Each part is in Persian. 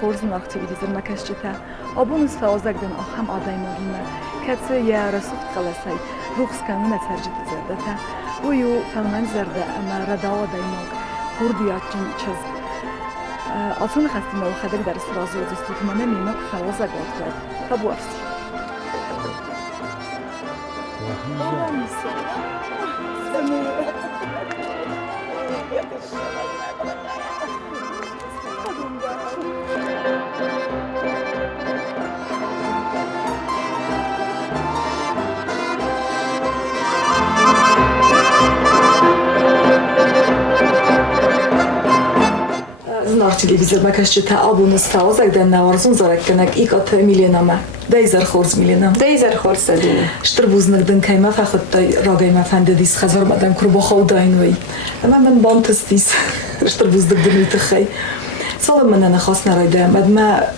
خورز ناکتیویتیزر مکشته آبونس فوازک دن آخم آدای مگیمه کسی یا رسوخت خلاصی روخس کنون ترجیت زرده تا ویو فلمن زرده اما رداوا دایماگ خوردیات جن چز آسان خستیم و خدک در سرازی و دستوتمانه میمک فوازک آترد تبو افسی Знар телевизор макашчита абунус фаозак дан наварзун заракканак икат миленама дейзер хорз миленам дейзер хорз садина штырбузнагдын кайма фахаттай рагайма фандедис хазар мадан курбахау дайнвей ама мен бантыстис штырбузнагдын итхай салам мен انا خاص نرايدا مدما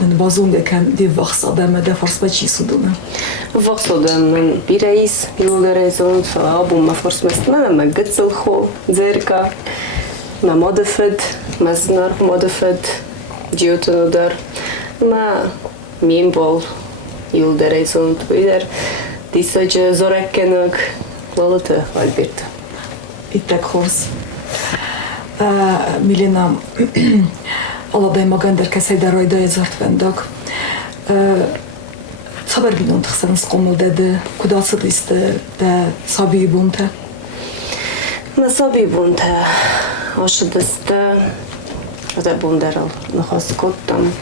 بازون كان دي وقت ادم ده فرس بچي سودونا وقت ادم بيريس يولريزون فابو ما فرس مستنا ما قتل خو زركا ما مودفد مزنر مودفد جيوتنودر ما ميمبول يولريزون تويدر ديساج زوركنك لولته البرت итак хорс Milena alapban magandar keszélyder rajda ezért vendog. Szabad binont xan szkomode de kudászat is de szabi bunte. Na szabi bunte asodest de bunderal nahaszkodtam.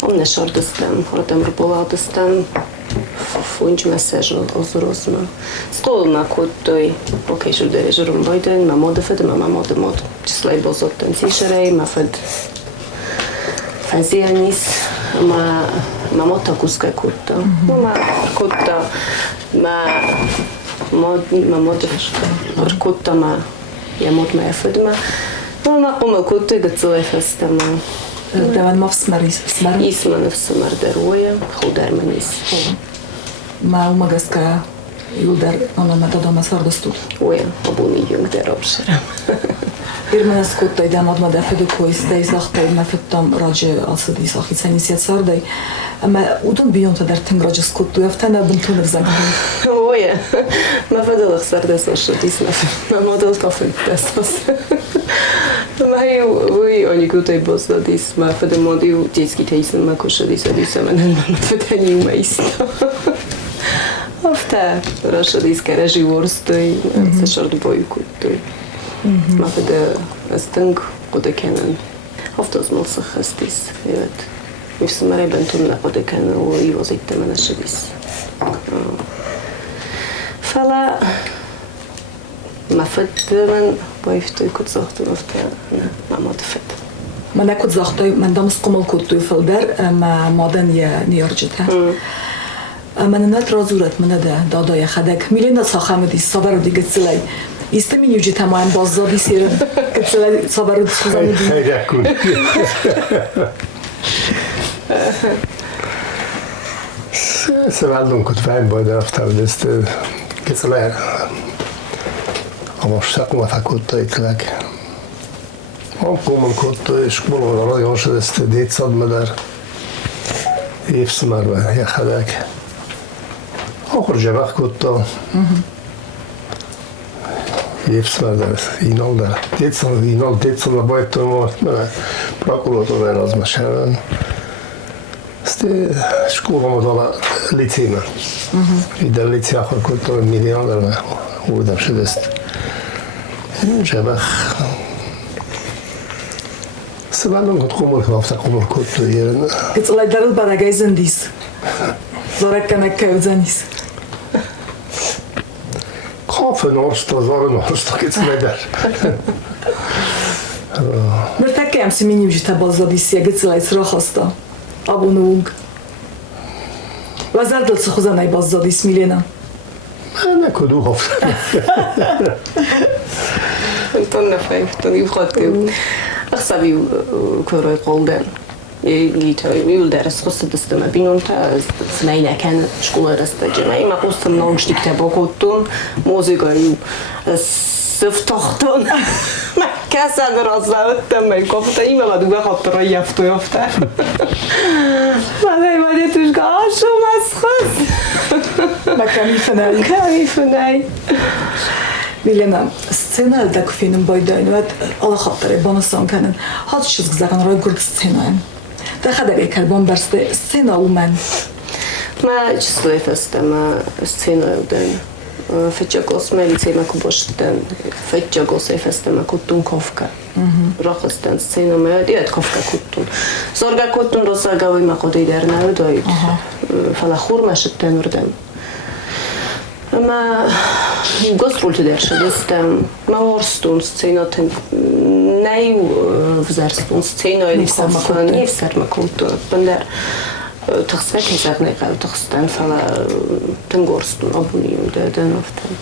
Omne sardostam, hordam ruboladostam. Funç mesajı ozurosma. Skolna kuttoy, okej şu derece rumbayden, ma modefed, ma mod. Çislay bozottan sişerey, ma fed fazianis, ma mota kuska kutta. Ma kutta, ma kutta ma ja mod ma fed ma kuma kutta gățălai festama. Devan maf smaris. Isman smar deruja, hudermanis. Ma umagaska Julder onnan metodom az hordoztuk. Olyan, abból ígyünk, de rabsere. Irmenes kuttai de madma de fedukóis de izachtai mefettam radje alszad izachicen iszját szardai. Ama udon bionta der tem radje skuttu, jaftana buntuner zagni. Olyan, ma fedolak szardes osod iszlef. Ma model kafet tesztos. Ma ju oni kutai bozadis, ma fede modiu dziecki tejsen ma koszadis, adisamenen ma fedeni umeista. After Russia's garage worstoi, se short boy kutoi. Ma fede stâng ode kennen. Haftos molsa hastis, evet. Mis mare bentunna ode kennen o ivozite menashedis. Fala ma fede men boiftoi kutzohtun after ma modfet. Ma nekod zahtoi, man dam skomal kutoi felder, ma maden je niorjeta. من نت رازورت من ده دادای خدک میلینا ساخمدی صبر دیگه سلای استمی یوجی تمام بازداری سیر کسلای صبر سوزانی دی خیلی کن سوالدون کت فهم باید رفتم دست کسلای اما شقم فکوت ایتلک هم کومن کت اشکال ورای هاش دست دیت صد مدر ایفسمر و یا خدک آخر جواب کتا یفسمر در اینال در دیتسان باید تو مارد من پراکولاتور از مشهرن است شکوه مدال لیتیمه در لیتی آخر کتا میلیان در من بودم شده است جواب سوالم کت قمر کافت قمر کتا یرن کسلای درل برای زندیس زارک کنک کیوزنیس Kafe norsta, zara norsta gitmeder. Mert nekem si minimum že ta bazadisia gecela is rahasta. Abonunk. Vazardal se khuzanai bazadis Milena. Ne kodu hof. Antonne fejfton ivhatő. Axavi köröy qoldan. Gitoj Julder sxossdastam binonta smayneken shkolarasda jamai ma qostam nongshtikta bokottun muziqayu سفتاختون کسان رازدم میگفت این ما دوباره خاطر یافته من توش گاشم از خود کمی فنای Milena, scena da ku filmim boydayın ve Allah xatları bana sankanın. Hat çiz zagan roy gurd scenayım. Da xadar ekal bombarste scena u men. ما چیزی فستم سینه دن فچاگوس ملیتی ما کباشتن فچاگوس فستم کتون کافکا راخستن سینه ما دیت کافکا کتون زارگا کتون روزا گاوی ما خودی در نرداید فلا خور مشتن وردم ما گسترولت درش دستم ما ورستون سینه تن نیو وزرستون سینه لیفسر سر ما کتون بندر تخصص كذا نقل تخصصن فلا تنقرستون أبونيم ده نفتن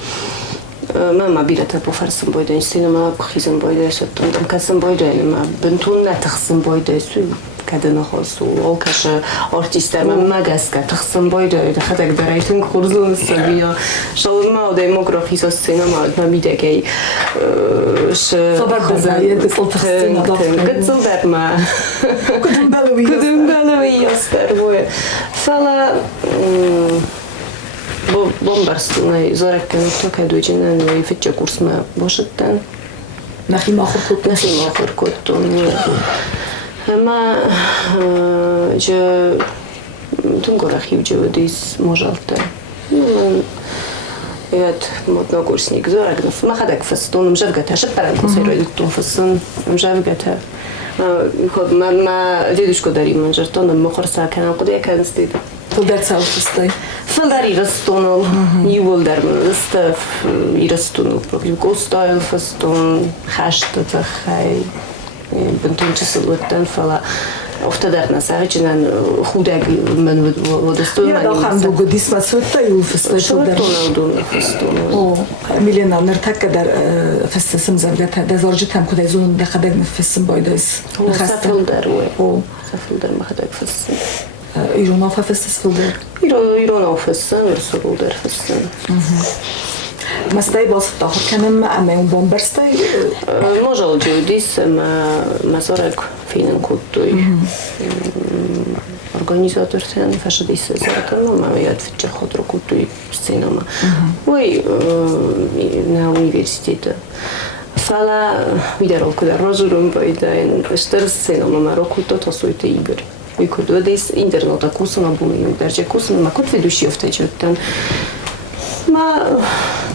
ما بيرة بفرسن بويدا السينما بخيزن بويدا ستون دم كسن بويدا ما بنتون نتخصن بويدا سو كده نخلصو أو كش أرتيست ما جاسك تخصن بويدا ده خدك برايتن خرزون السبيا شو ما ديموغرافي السينما ما بيدا جاي ش خبر بزايد قصة تخصين قصة در ما كدم بلوي يستر بوي فلا بومبرستوني زارك كانوا تكادو جنان ويفتش كورس ما باشتن نخيم آخر كتون نخيم آخر كتون ما جا تنقر أخيو جا ديس مجالته ياد مدنا كورسنيك زارك نف ما خدك فستون مجرقتها شبرا كوسيرو دكتون فستون مجرقتها خود ما دیدش کو داریم منجرتون مخور ساکنم قدی کن استید فلدر سالفستای فلدر ایرستونل یول در من است ایرستونل پروگرام کوستایل فستون خشت تخای بنتون چسلوتن فلا افتادر نسای چنان خودک من ودستون یا داخل دو گدیس مسوت یو فستای فلدر او میلینا نرتک در فستسم زنده در زارجی تام کدای زون دخدر مفسم بایداس فلدر او فلدر ما خدک فست ایران فستس فلدر ایران فستن ورسولدر فستن مستای باز داخل کنم اون بومبرستای ماجال جودیس ما زارك فينا كوتوي organizator ten fascia di sezata ma aveva fatto خاطر كوتوي السينما وي на университете فلا видел كده الرجل بايدين اشترى السينما ماروكو تصويت игр ويكون ديس интернета курсом обучения даже курсом ما كنت ведущий в течетен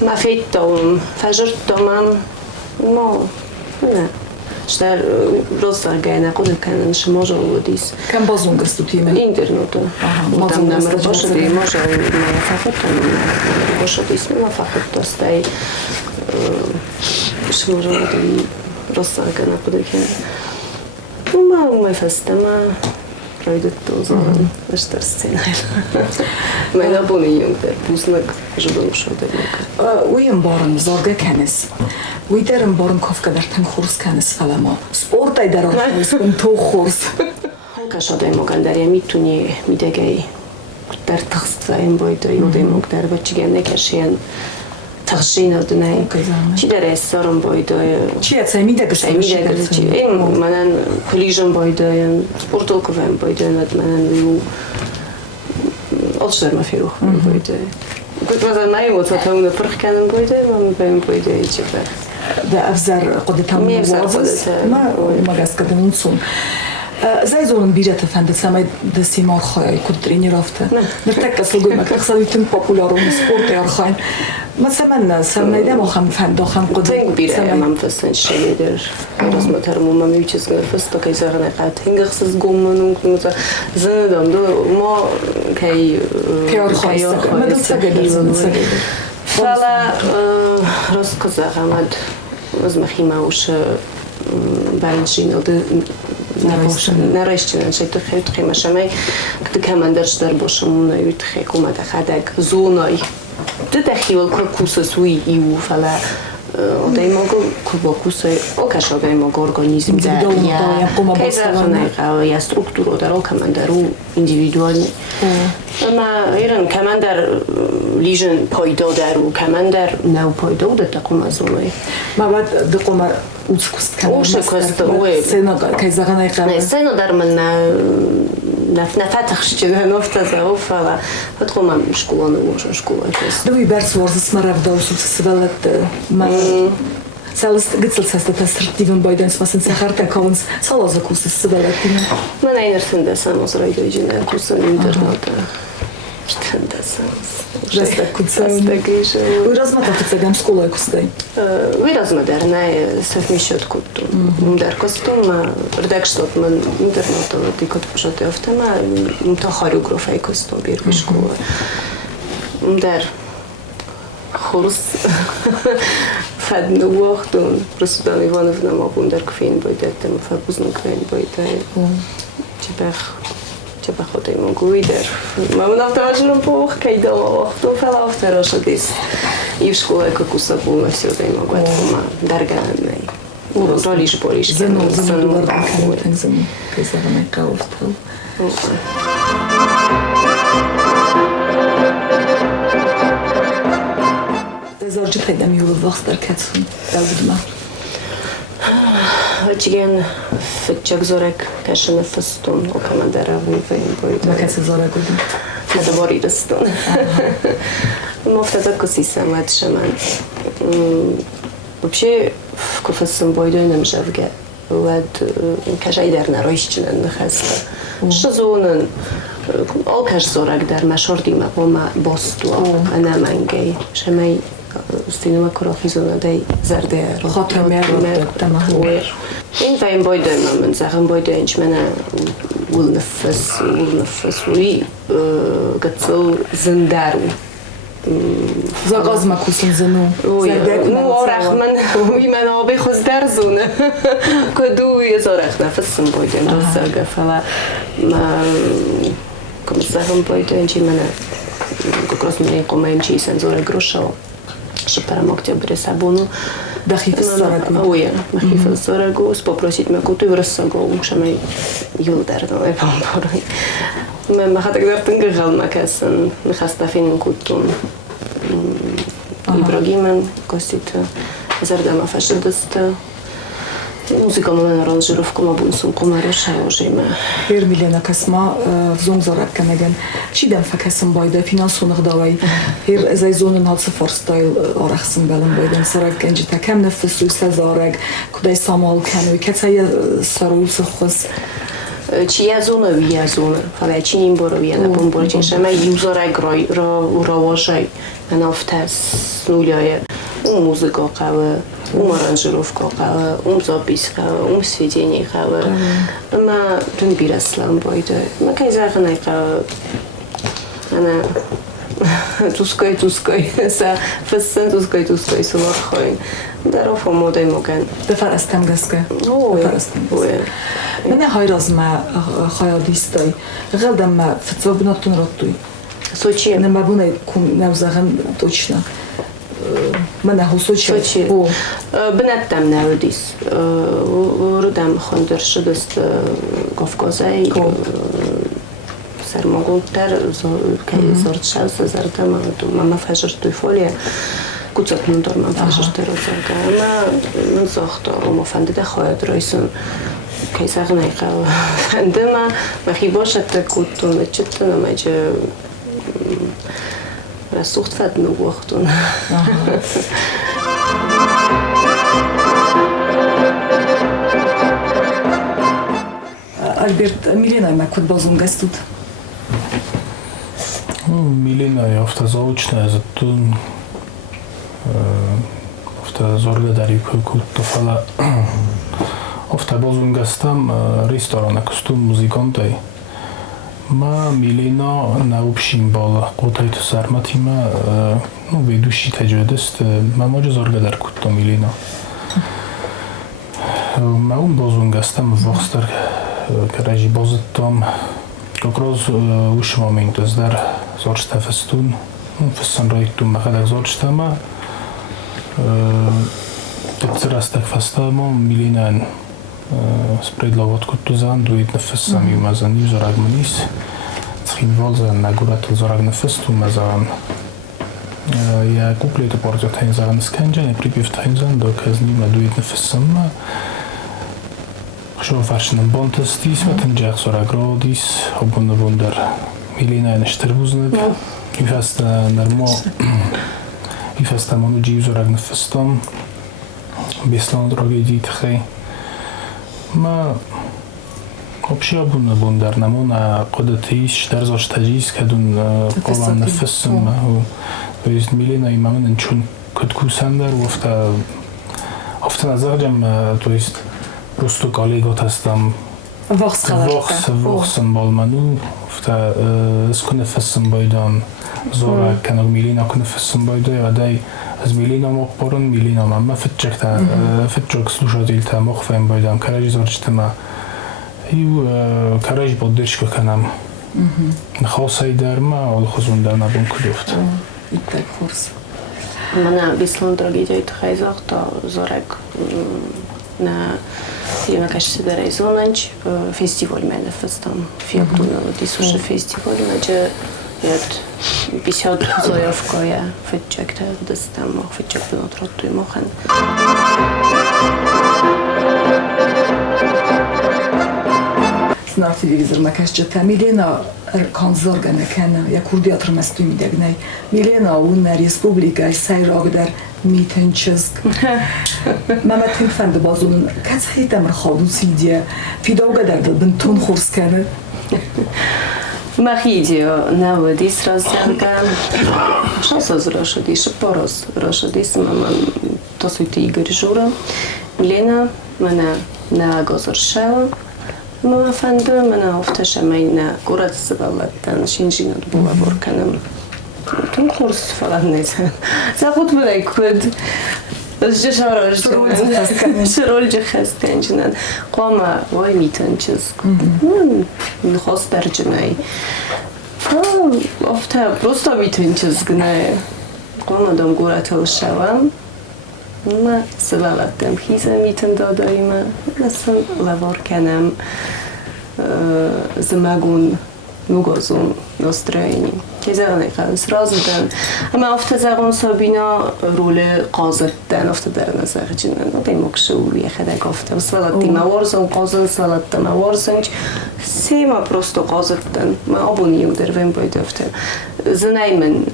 ما فيتهم فجرتهم ما لا شتر روزا جانا قد كان نش może وديس كم بازون قصتي من интернета там نمر باشه دی może ما فقط باشه دیس ما فقط دستای مش może ودي روزا جانا قد كان ما فستما رايدت توزن اشتر سينايل ما ينبوني يوم ده بوزنك جبل شو ده وين بارن زارجة كنس ويدرن بارن كوف قدر تنخورس كنس فلما سپورت ایدر آخوز کن تو خورس هنکش آدای مگن در میتونی میدگی در تخصیص این باید یادی مقدار بچه نکشین تخشین آدنای چی در استارم باید چی ات سعی میدگش این منن کلیجم باید سپورتو کوفم باید منن یو آشتر مفیروخ باید كنت مثلا معي وتفهمنا فرق كان بايدة ما بين بايدة يجيبها ده أفزر قدتهم موازس ما جاس كده نصون زي زون بيجة تفند سامي دسيمار خاي كنت ريني رافته نرتك أصل ما كأخذ يتم بابولارون سبورت يا رخاين ما سمعنا سمعنا ده ما خم فند خم قدر تنگ بيرة أمام فستن شيء در راس ما ترمو ما ميوتشز غير فستا كي زارنا قاعد هنگ خصص قومن مثلا زندم دو ما كي خايس ما دم سجد فلا راس كذا عمد وزمخي معوش برنشين أو نرشتن شيء تخيل تخيل ما شماي كده كمان درش در باشمون يتخيل كوما تخدك زوناي تدخل كل كوسس وي يو فلا oda imamo kubokusoj okašoga imamo organizm da kaj zahrane ja strukturu da komandaru indywidualnie ma jeden komandar liżen pojdo daru komandar neu pojdo da taką mazonoj ma bad dqoma uskust seno kaj zahrane seno darman نفتح شجره نفتزه و فلا فتخو من شکوه نموشن شکوه کس دوی برس ورزش مرد داشت سوالت ما سالست قتل ساست تسرتيفن بايدن سواسن سخرت كونس سالز كوس سوالت من اینرسن دستم از رای دویجنه کوسن اینترنت دستم Жеста куцајуне. Уј разматате сегам школа кустај? Уј размадарна съвмещат куту. Дар костум редакштот мен интернетот и кот пошате автема та хореографија костум бир школа. Дар хорус фадна вахтун просто Дан Ивановна мабун дар кфин бойдетем фабузн кфин бойдай. Чепа хотай могу идер. Мама автомашину пох кайда вахту фала авторошадис. И в школе како сабуна все да има гуатма дарганай. Ролиш полиш. Зено добар канен зено. Казаваме кауфтал. Zorcu pedem yolu vaxtlar kətsin. Dəlbidmə. Çigen fıçak zorek kaşını fıstun o komandara vıyvayın boyda. Makası zorek oldu. Kadabori dastun. Mofta tako sisam atşaman. Вообще в кофесом бойдойном жавге. Вад кажай дар наройщинен нахаста. Что зонен ал каш зорак дар машордима бома босту ана мангей. Шамай стинума корохизонадай зарде Хатмер тамахуер. این فایم بایده من زخم بایده اینچ منه ول نفس وی قطعو زندارو زغاز ما کوسن زنو نو آرخ من وی من آبی خوز در زونه کدوی زارخ نفسم بایده نفسه فلا ما کم زخم بایده اینچی منه ککراس منه قومه چی سنزور گروشا شپرم октябре сабуну дахиф сорагу ой дахиф сорагу попросить ме куту врсагу шамай юлдардан епампорой мен хатак дартын гыгалмакасын хастафин кутун ибрагимен костит зардама фашидыста музыкалны аранжировка мабунсун кумароша ожима Милена касма в зон зорак канаген чидем факасым бойда финансонук давай хер зайзонун алсы форстайл арахсын балын бойдан сарак генжи такам нефсу сазарак кудай самал кануй кацая саруйсы хос чия зона вия зона фала чиним боровия на помборчин шама юзарак уравожай нафтас нуляя музыка кавы аранжировка кавы запись кавы сведение кавы ама тун бираслам бойда ма кайзахнай кавы ана тускай са фессен тускай сулахой дарофо модай моген бефарастам гаска ой мене хайразма хаядистай гадам фцобнатун роттуй Сочи не мабунай кум навзаган точно من هوسوچ بنتم نودیس وردم خاندر شدست قفقازای سرماغوتر که زارد شاوس زردم ماما فجر توی فولیه کوچت مندار من فجر ترازگه من زاخت اما فنده خواهد رایسون که سغنای قو فنده ما خی باشد تکوتون چطور نمیجه رسوخت فد نوختون Альберт, Милена ма код базун гастут. Милена е автозаочная, зато автозоргадари код фала автобазун гастам ресторана костюм музикантай. ما میلینا نوبشیم بالا قطعه تو سرمتی ما ویدوشی تجربه است ما ماجه زارگه در کتا میلینا ما اون بازون گستم وقتر که رجی بازدتم کاکراز وش ما مینداز در زارش تفستون اون فستان رایکتون بخدک زارش تما تترستك فستامو ميلينان سبريدلوات كنت زان دويت نفس سامي مازن يزرق منيس تخين فالزان ناقورات الزرق نفس ومازن يا كوبليت بورجت هينزان نسكنجن بريبيف تهينزان دو كازني ما دويت نفس سما شو فاشن بونتستيس وتنجاق زرق روديس هبون وندر ميلينان اشتربوزنب يفاست نرمو يفاست مانو جيب زرق نفستم بيسلان دراجي دي تخي ما вообще бундер намона قدتيش درزاش تجيس كدون قوان نفسم то есть Милена и мамин чун кутку сандер офта назаржам то есть просто коллега тастам вахсам балману офта скуне фасам байдан зора канал Милена куне фасам байда адай از میلینا مقبرن میلینا ما فتجك слушатель та مخفين بايدام كراجي زارجتما هيو كراجي بدرش كنام خاصي درما ولا خزون درنا بون كلفت так курс мана бислон трагедия тхайзах та зорек на я кажется дарай зонанч фестиваль мене фестам фиактуна дисуше фестиваль наче Jed bisiad zojaवkoja فتجك تا دستم och فتجك بنطرط i mochen. Snart televizor ma kažete Milena konzorgane kana ja kurdi atırmastı midegnay Milena unna respublika sayrog der mitençisk mama tinfand bazun kaç hitam khadusiydiye fidawga der bintun khurskane Махидио наводис раззарган. Что созрошадиш порос рошадис мама то сути Игорь Жура. Милена мана на гозоршава. Мама фанду мана офташа майна курат сбалаттан шинжинот була борканам. Тун курс фалан незан. Захут будай куд. Özce şarolca xəstəncinin qoma vay mitançız. Xostərcinay. Ofta prosto mitançız gnay. Qoma dom qoratılşavam. Ma sıvalatdım. Xizə mitan dadayma. Nasıl lavorkanam zamagun nugozun настроении. Кезерный قال сразу да. أما أفتزعون سابينا رول قاضي دان أفتدار نزارجنا. نبي مكشو يخدا قفته. وصلت ما ورزن قاضي صلت ما ورزنج. سيما بروستو قاضي دان. ما أبوني يقدر وين بيدفته. زنايمن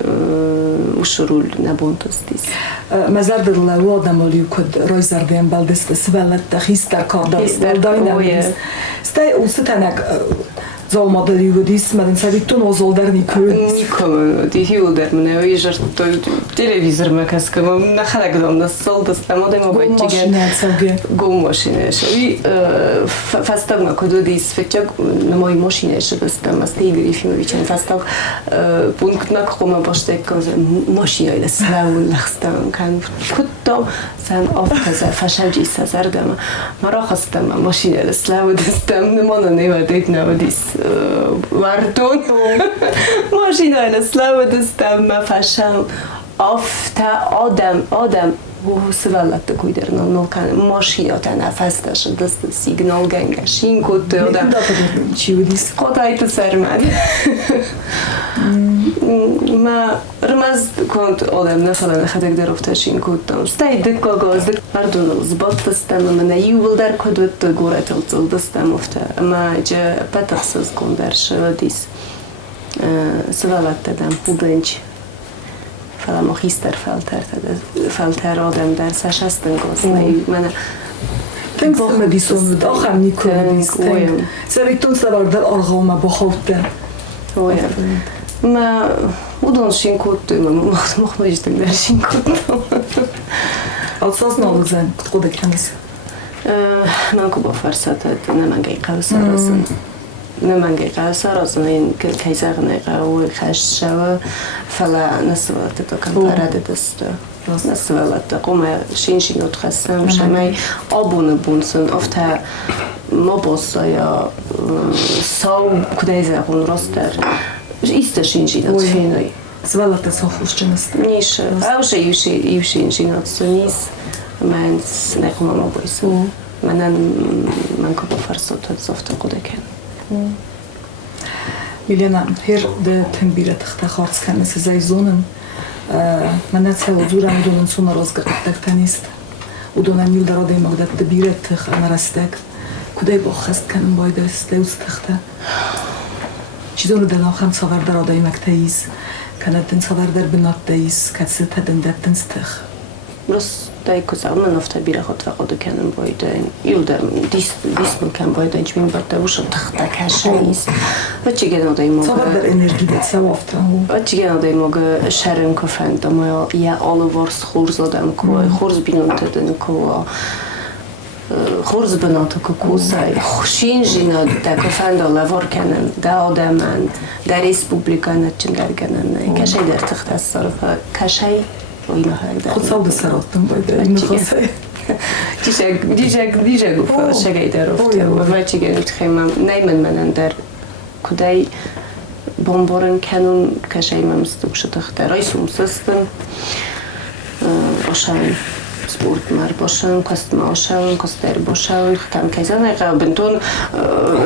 وشرول نبون تستيس. مزارد الله وادم ولی کد رایزاردیم بالدست سوالت تخیست کاردار داینامیز. ستی اوستانک Zalmadari godis, maden savitun ozoldarni kod. Nikomu, ti hiuder mne ojeżasz to telewizor makaskamo na halagdom na sol dostamo da mogu ići gummašine. I fastagma kod odis fečak na moj mašine še dostama ste Igor Jefimovićen fastag punkt na koma poštek koze mašina ide slavu lahstam kan kutto sam ofkaza fashavji sa zardama marahastama mašina ide slavu dostam ne mona neva detna odis Varton. Maşina ile slavu dostam ma fasham ofta adam Svallatta kujderno nolkan mašina ta nafastas da signal ganga shinkut da Čudis. Qotajtu sarmad. Ma rmaz kont odam nafalan hadak darofta shinkuttam. Staj dikko gozdik pardon zbattastam mana yuvildar kodut goratiltil dastam ofta. Ma je pataxsız kondar shadis. Svallatta dam ubench. Fala magister falter adam ders hastan gosnay mana Tänk vad med disson då har ni kunnat tänka. Så vi tog så var det argoma på hoten. Oja. Ma udon shinkut ma mahmud jistan shinkut. Alsas nolzen qoda kanis. Man kuba farsata na mangay qawsarasan. نمانگی قاسر این کیزار نگاه خش شوا فلا نسوات تو کم پرده دست نسوات قوم شینشینوت خستم شمای آبون بونسن افته ما باسا یا ساو کدایزه خون راستر ایست شینشینوت فینوی سوالات سخوش چنست نیش اوشه یوشینشینوت سنیس من سنخو ماما بایسه من که بفرستاد زفت قدکن میلینا هر ده تنبیره تخت خارج کنه سزای زونن من نتساوی زورم دونن سونا rozgrytek tenist ودونن میل دراده مقدار تبیره تخ انا رستک کدای با خست کنن باید استوز تخته چیزون رو دلم خم سوار دراده مکتایز کنه تن سوار در بنات دایز کسی تدن دتن استخ بس دای کجا من افت بیره خود فقط کنم باید یودم دیست ممکن باید اینچ میم برده وش تخته کشیز و چی گه نادای موقع سوار در انرژی دت سوافته و چی گه نادای موقع شرم کفند اما یا آلو ورس خورز آدم کو خورز بینم تدن کو خورز بنات کو کوسای خوشین جینا تا کفند لور کنن دا آدمان در ریسپوبلیکا نچن در کنن کشی در تخته صرف کشی خود سود سراتم باید این خاصه دیجا گفت شگای در رفته و ما چی گرفت خیمم نیمن منن در کدای بمبارن کنون کشای ممستو شده اخترای سومسستن آشان sport már bosan, kost maosan, koster bosan, tam kajzanek, a bentun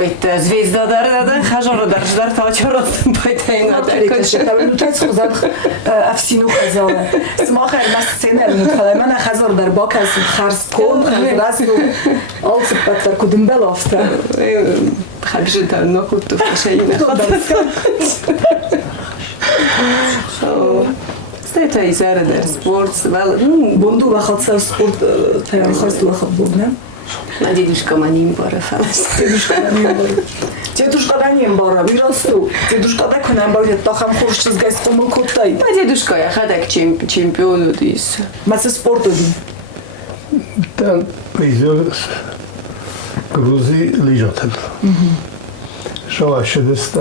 itt zvezda dar, хажора dar tačorostam pajtaina dar. Tam tec xuzad afsinu xazala. Smacher mas scener mutxala mana xazor dar bakas xars kon xazrasu alts patlar kudim belofta. Xabje dar nokutu fashayina. Steta izara der sports, wel bundu waxat sal sport tayar xast waxat bugna. Dedushka manim bara falas. Dedushka danim bara virastu. Dedushka da konam baget taxam xo'shsiz gays qomul kotay. Dedushka ya xadak çempion odis. Mas sport odin. Ten prizor Gruzi ližatel. Šova 60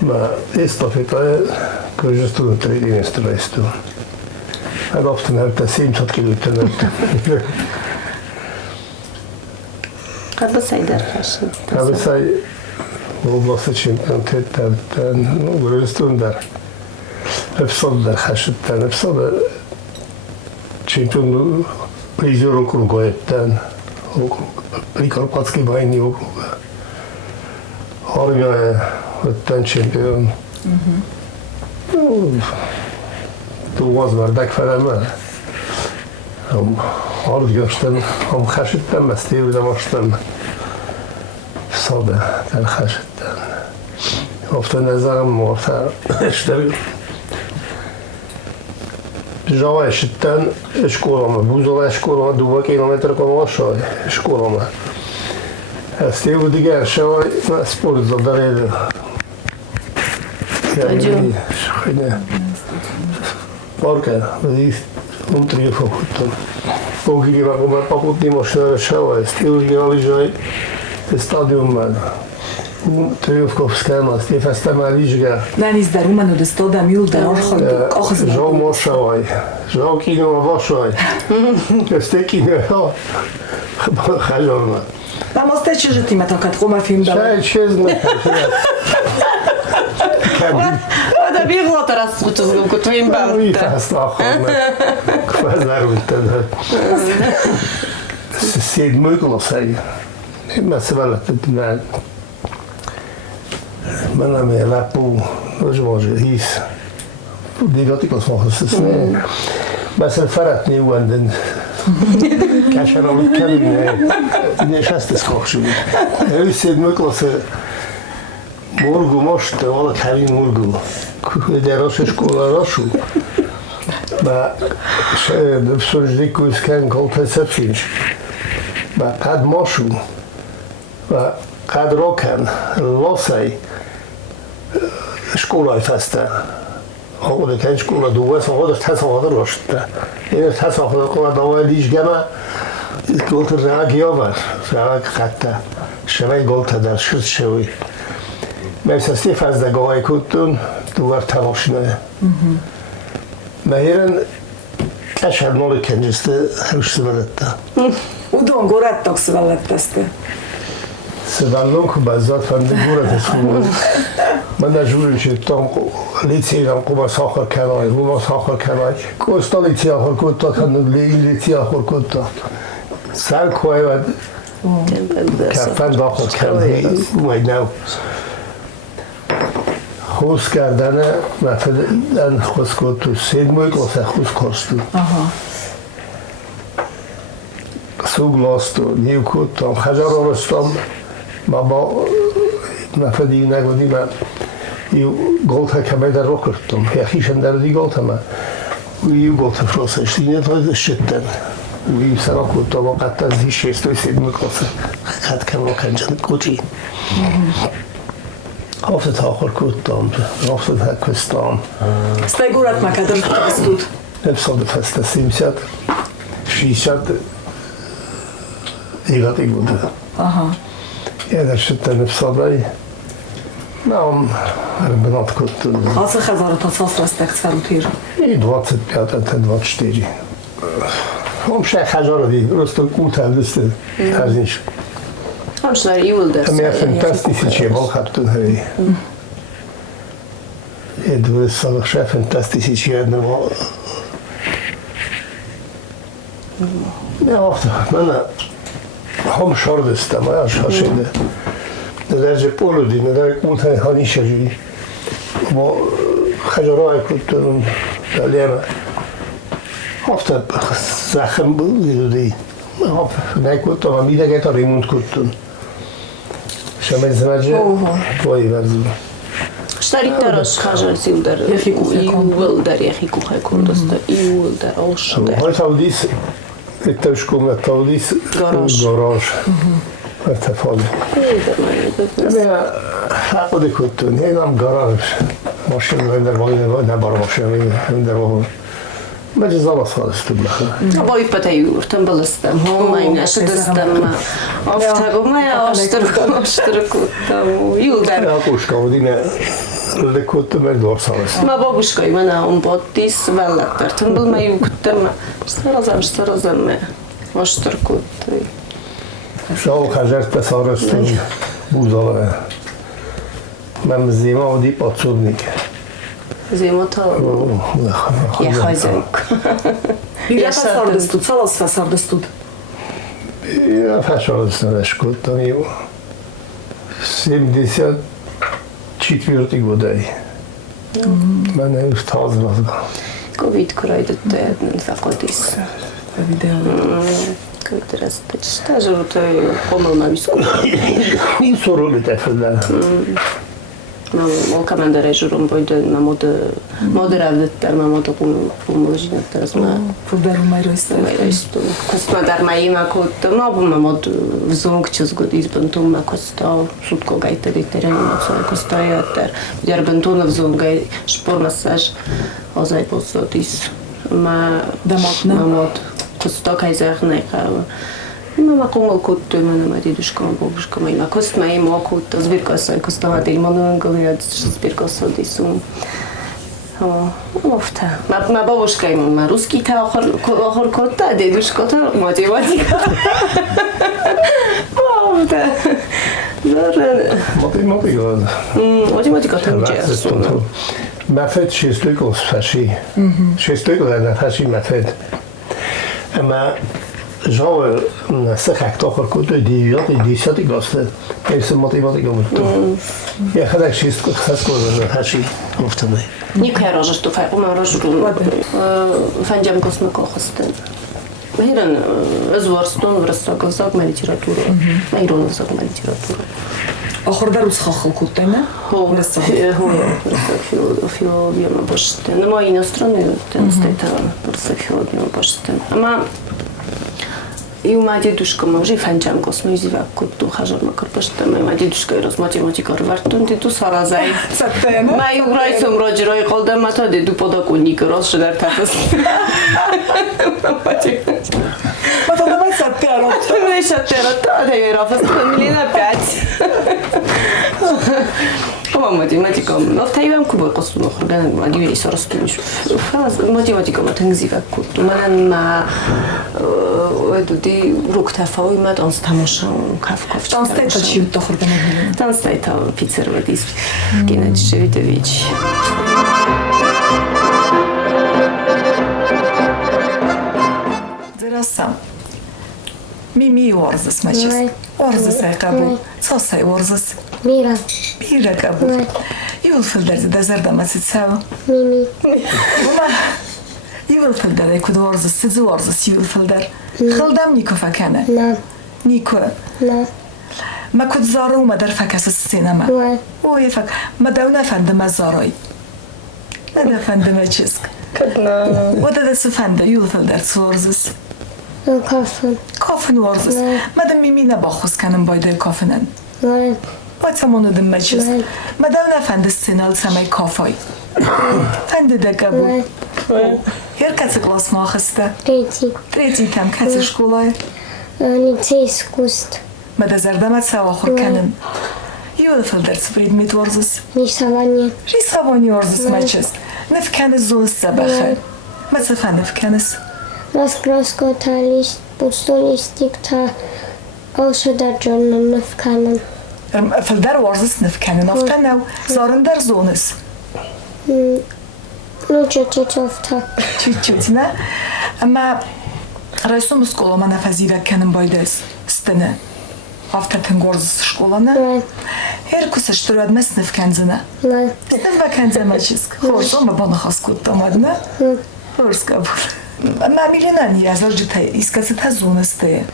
ma estafeta je Kırgızistan'ın treninstrojstu. Ben haftan her de 700 kilometre. Kada say der fashion. Kada say областный чемпион Kırgızistan'dan Kırgızistan'da hepsinde haşitten hepsinde чемпион призер округа etten Прикарпатский военный округ. Armiyaya etten чемпион. Doğaz verdik falan mı? Arz göçten, xaşitten mesleği bile baştan sade, der xaşitten. Hafta nezarım orta işte Java eşitten eşkolama, Buzova eşkolama, 2 kilometre konu aşağı eşkolama. Mesleği bu diğer şey var, spor zadarıydı. Stadion. Parken, внутри факультета. Погибли на попутной машине решала, стилгали жай, стадион мен. Triumfkovská má tie festama ližga. Nániz dar umano de stoda mil dar orchod kochz. Žal mošavaj, žal kino vašaj. Ste kino, chažorna. Mam ostače, že ti ma takat roma film dal. Čez me. Da běhlo teraz ku tvým bavím. Výfástláchom, kvazarulte. Sedmöklo sej. Mesela bennem je lepú, hogy može hisz. Digatikos van hasznoszni. Beszél feletni uanden. Kásár, amit kellene. És ezt is kapcsoljuk. Őszéd möklasz morgu most, valaki helyi morgu. De rossz iskola rosszú. Ba többször kell kontracepciós. Ba kad mosú. Ba kad roken, loszai. Školai feste. Ahogy egy skola dolgoz, ahogy azt haszonhatos. Én ezt haszonhatom, de is gema, golt a rágjavar, rághatta. Semmi golt der sőt. Mert ezt éfezde gajkutton, duvar tamosne. Mert eser nolikenjiste húszvelette. Udon gorattak szvellettezte. Szevellunk, bazzat van, de gorat is من نجوریم که تام لیتی هم کوبا ساخر کنای کوبا ساخر کنای کوستا لیتی آخر کوتا کنن لیتی آخر کوتا سر کوی و کفن داخل کنه ویناو خوز کردن مثلا خوز کوتو سید موی کوسه خوز کستو سوگلاستو نیو کوتام خجر آرستم ما با نفدی نگودی من یو گلت کمی در رو کردم یخیشم در دی گلت من و یو گلت فرستش دینه تا شدن و یو سرا کوتام و قط از دی شستوی سید میکاسه خط کم رو کنجن کوچی آفت تاخر کوتام آفت هکستام Stegurát má kadr stud. نفسد فسته سیمشد شیشد ایلاتی بوده یه شده نفسادایی نام ربنات کردن Hansı xəzarət asas rəstək sərutир? ای 25 تا 24 هم شیخ خجار دی رستو کوتاه دسته ترزینش همشنار ایول درس همه فانتاستیسی چیه با خبتون هایی یه دور سال شیخ فانتاستیسی چیه نما نه وقت من هم شار دستم آیا شار شده ندرجه پولو دی ندرجه کوتاه هانی شجوی با خجارهای کردن دلیمه هفته زخم بود دی نکردم و میده تا ریموند کردن شما زمجه وای ورزی Штари тараш хажарси удар иул дар яхи кухай курдаста иул дар ошда های تاودیس اتوش کم تاودیس گاراژ ارتفاعی همه حق ده کردن هم گاراژ ماشین در باقی نبار ماشین در باقی مجه زال سالستم بخواه Voi patei urtam balastam mai naša dastam oftago mai oštrkutam iul dar ja kuška odine lekuttam meg dvar salest Ma babuška imana on potis vellatartam bil mai uktam starazam me oštrkut شاو خجرت بسارستم بوزاله من زیما و دی پاتسودنیک Zimota je hajzajk Bire fəsardı stud, salas fəsardı stud. Ja fəsaristəm əşkuttam jó 74 godai mən už tazılazdım Covid kurajdıtte zakodis Videoda. Kıdırastı Stajur to pomylna misku İyi sorulu təfirlər Mam komendare jurum bojde na mody ravdyttar ma modo pomożina teraz ma Fudberu majrojstə. isto kostma dar ma ima kot ma ma mod vzong që zgodi zbëntum ma kosto sutko gajte di terenu ma co kosto jater jer bëntu në vzong gaj shpor masaż ozaj posotis ma mod kosto kaj zahne ka Mama kumul kuttu mana ma djeduška, babuška ma ima kost ma ima okut, zbirka sam kosta ma del monongolijad, zbirka sam di sum. Ofta. Ma babuška ima ma ruski ta ohor kota, djeduška ta matematika. Ofta. Matematika Matematika tam gdzie Method 6 lukos fashi 6 lukos na fashi method Ama Žao se hektakor kutu divjat i disjat i glastet. Jeg ser matematika mot. Jeg hadde ikke skåret hashi ofte meg. Никая рожа, что ума рожу. Фандям космоко хостен. Мирен зворстон врасак загма литература. Мирон загма литература. Ахырда рус хахыл куттайна? Хо, филология баште. На мои иностранные тенстета филология баште. Ама и у меня дедушка може фанчам космоизива куту хажар макар баште. Моя дедушка роз математикар вартун ти ту саразай. Цаттайна? Май уграйсом роджерой қолда мата деду подоконник роз шедар тафас. Мата давай цаттайна. Не шатера, та да ја рафас, милина 5. მოდი გამ. ავთაივამ კუბო ყოსტუნო ხორგან მაგი ის როსტუნიშ. ხალას მოდი გამ თენგზივა კუტ. მანან ოდუდი რუქტაფავი მატონს თამაშა კაფკოფ. Танстайтачи то ხორგან. Танстайта пиццерведис. Геннадий Шевидович. Зерасам. Мими орзас мачис. Орзас айқабу. Сосай орзас. Мира. Мира кабу. Юлфилдерди дазардамасицау. Мими. Ума. Юлфилдер айкуд орзас, сидз орзас юлфилдер. Хилдам нико факана. На. Нико. На. ما كنت زارو ما در فكس السينما وای. اوه فك ما دونا فندم زاروي ما دا فندم چسك وده ده سفنده يولفل در سورزس کافن. کافن ورزس نه. ما دم میمی نباخوز کنم بایده کافنن وای. با تمانو دم ما چسک نه. ما دونا فند السينال سمای کافای فند ده کبو وای. هر کسی کلاس ما خسته Третий. تریتی تم کسی شکولای Лицей искусств. ما ده زردمت سوا خور کنم يولفل در سپریدمیت ورزس Рисование. ريسافوني ورزس ما چسک نفکنس زول سبخه ما سفن نفکنس Раскраска лист, пустой листик, та ausgedacht kann. فالدار ورزس نفکنن افتن او زارن در زونس Ну, чуть-чуть офта. چیت نه اما رئیسوم سکولا من نفذیره کنم بایدس ستنه هفته تنگورز شکولانه Вай. هر کسش درود مس نفکنزنه Вай. نفکنزه ما چیزک خورس اما بانه خواست کود دامدنه خورس کبور اما میلینه نی از ارجه تا ایسکسی تا زونسته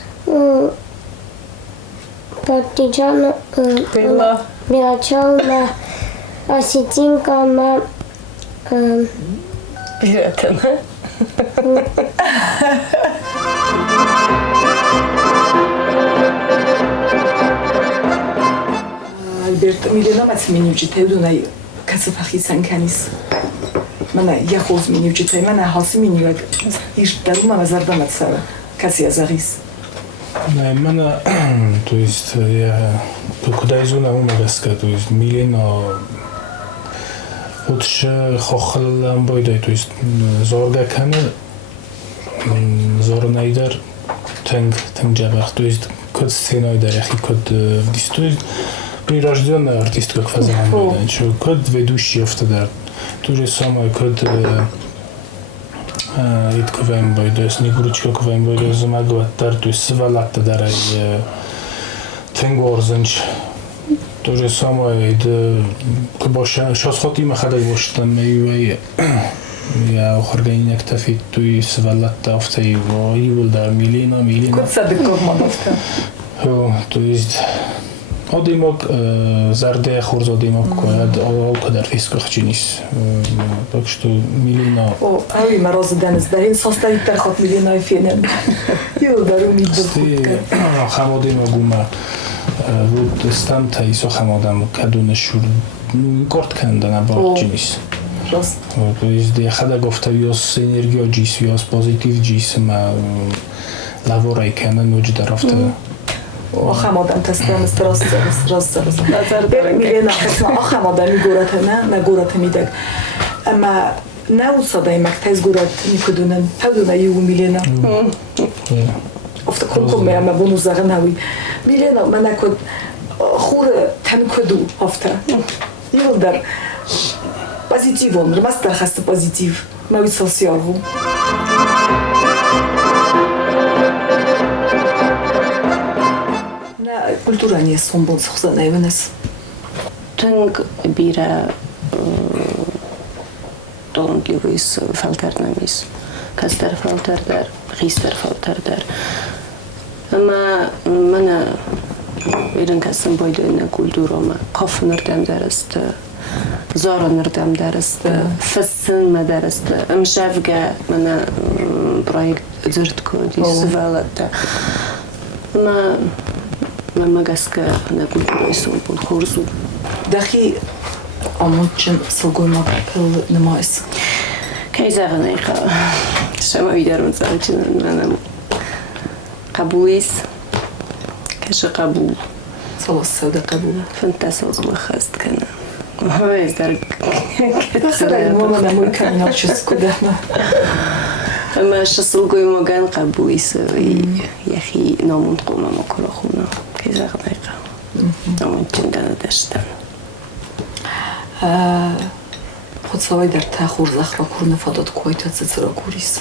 Партизан. Белачална. Осетинка. Билетен. Альберт, милена мать меня учит, я думаю, как се фахисан канис. Мана я хоз меня учит, я мана халси меня век. Иш дарума назарда мацара, как я зарис. Не, мене, то есть, я куда изуна умагаска, то есть, милена خودش خواهلم بایده تویست زارگه کنه زار نیدر تنگ جبخ تویست کد سینای در یخی کد دیست تویست приражденный артист как фазан байдан чо код ведущий افته در توی سامای کد ит ковем байда снегурочка ковем байда замагваттар توی свалатта در тенгорзенч то же самое это больше сейчас хотим ходить больше там и я охоргайник тафит туи свалатта авто его и был да милина Кот садыков мамовка. то есть одимок зарде хурз одимок кояд алкадар фисках чинис так что милина О, ави мороз денес дарин составит так от милина фенен. Юл дару ми ты хамодима гума вот станта и сохамодам кадунешур корт канда на борчинис Рост. то есть я хада гофта ёс энергия джис ёс позитив джис ма лавора икана нуч дарафта آخام آدم تستم استراس میلینا قسم آخام آدمی گورته نه گورته میدک اما نه او صدای مکتاز گورته میکدونن هدونه یو میلینا افت کن میام بونو زغن هوی میلینا من نکد خور تن کدو افت یو در позитивон ремастер хаста позитив мой социалу культура не сумбул сохзана евнес Тэнг бира талантливис фалтернамис кастер фалтердер ристер фалтердер ама мана ирэн касан бойдойна культурама кафнердем дерст زارنردم درست فسن ما درست مشافقة منا بروجكت زرت كودي سوالت ما قاسك نقول كويسون بالخورسو دخي أموتشن سلقون ما بقول نمايس كيزا غنيقة شما يدارون سالتين أنا قبويس كش قبو صلاص سوداء قبولة فانتاس وزما خست كنا هاي در بخير ماما نموي كمينا بشسكو دهما اما شصل قوي ما كان قبوي سوي يا اخي نامون قوما ما كل خونا كي زغ دقيقة نامون جندنا داشتن خود سوای در تخور زخرا کورن فادات کویتا تسرا کوریس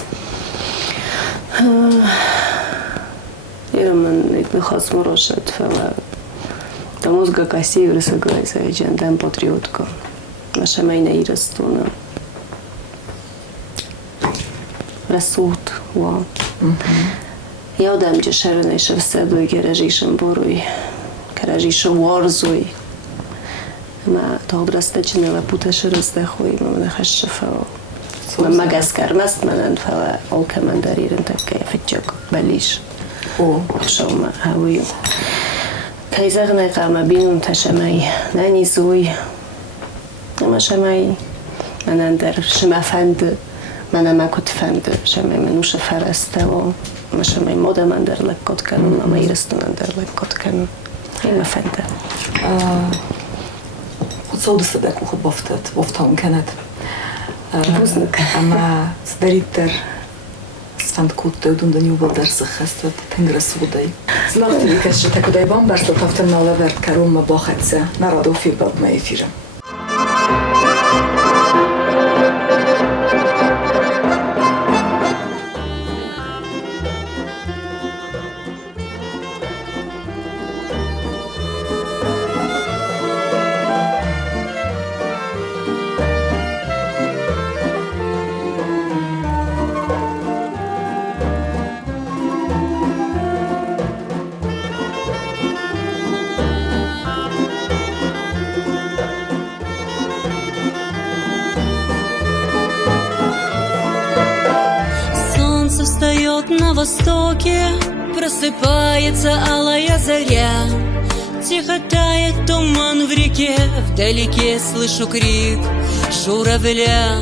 يرى من نخاص مراشد فما تموزغا كاسي ورسغا زي جندن باتريوتكا наша майна ирастуна расут ва Jadam, że szerzej się wseduj, kiereżiszem boruj, kiereżiszem warzuj. Ma to odrastać nie laputa się rozdechuj, mam na haszcze fał. Mam magaskar, mast manan fała, olka mandariren taka ja wyciok, balisz. Szał ma hawiu. Kajzarne kama binun ta szamaj, nani zuj. Ma szamaj, manander, szyma fandy. Mana makot fandy, szamaj menusze farastało. ما شمای مودا من در لکات کنم ما ایرستون در لکات کنم این مفنده خود سود صدق و خود بافتم کند بوزنک اما زدارید در سفند کود دودون دنیو بال در سخست و تنگر سودای زناختی بیکش که تکودای بام برسل تافتن نالا ورد کرون ما باخدسه نرادو فی باب ما ایفیرم Встает на востоке, просыпается алая заря. Тихо тает туман в реке, вдалеке слышу крик журавля.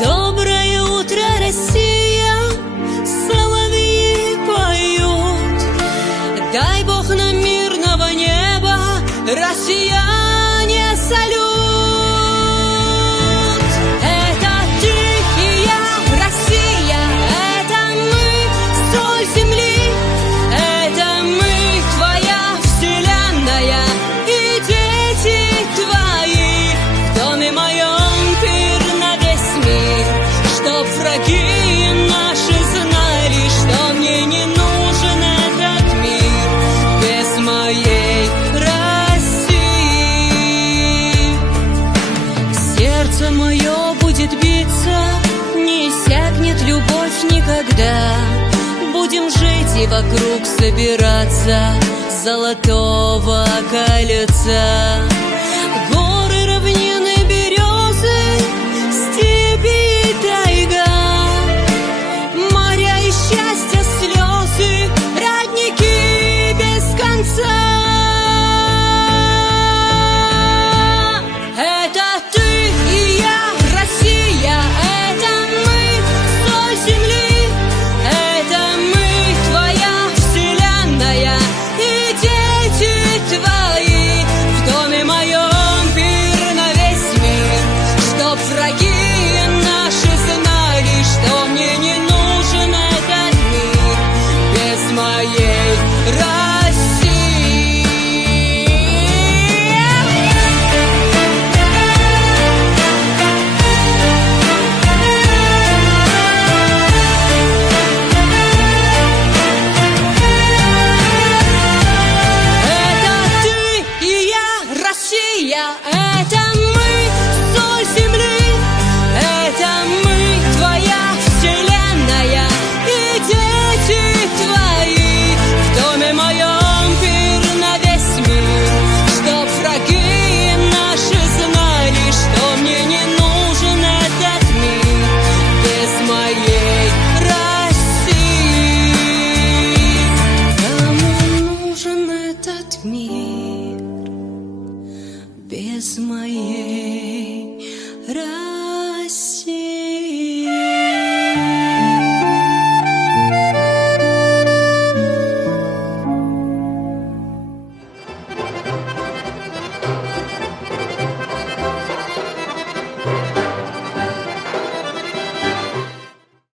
Доброе утро, Россия, соловьи поют. Дай Бог нам мирного неба, россияне, салют. Никогда будем жить и вокруг собираться золотого кольца. Горы, равнины, березы, степи и тайга, моря и счастья, слезы, родники без конца. Это ты и я, Россия, это мы, соль земли. Без моей